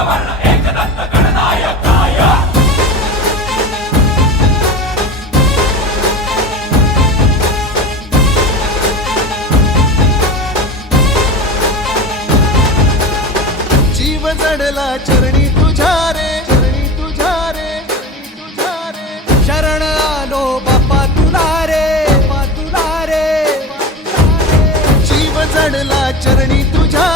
अग्रवर्ण एकदंत गणनायकाय जीव जडला चरणी तुझ्या रे, चरणी तुझ्या रे, तुझ्या रे शरण आलो बापा तुला रे, बापा तुला रे, जीव जडला चरणी तुझ्या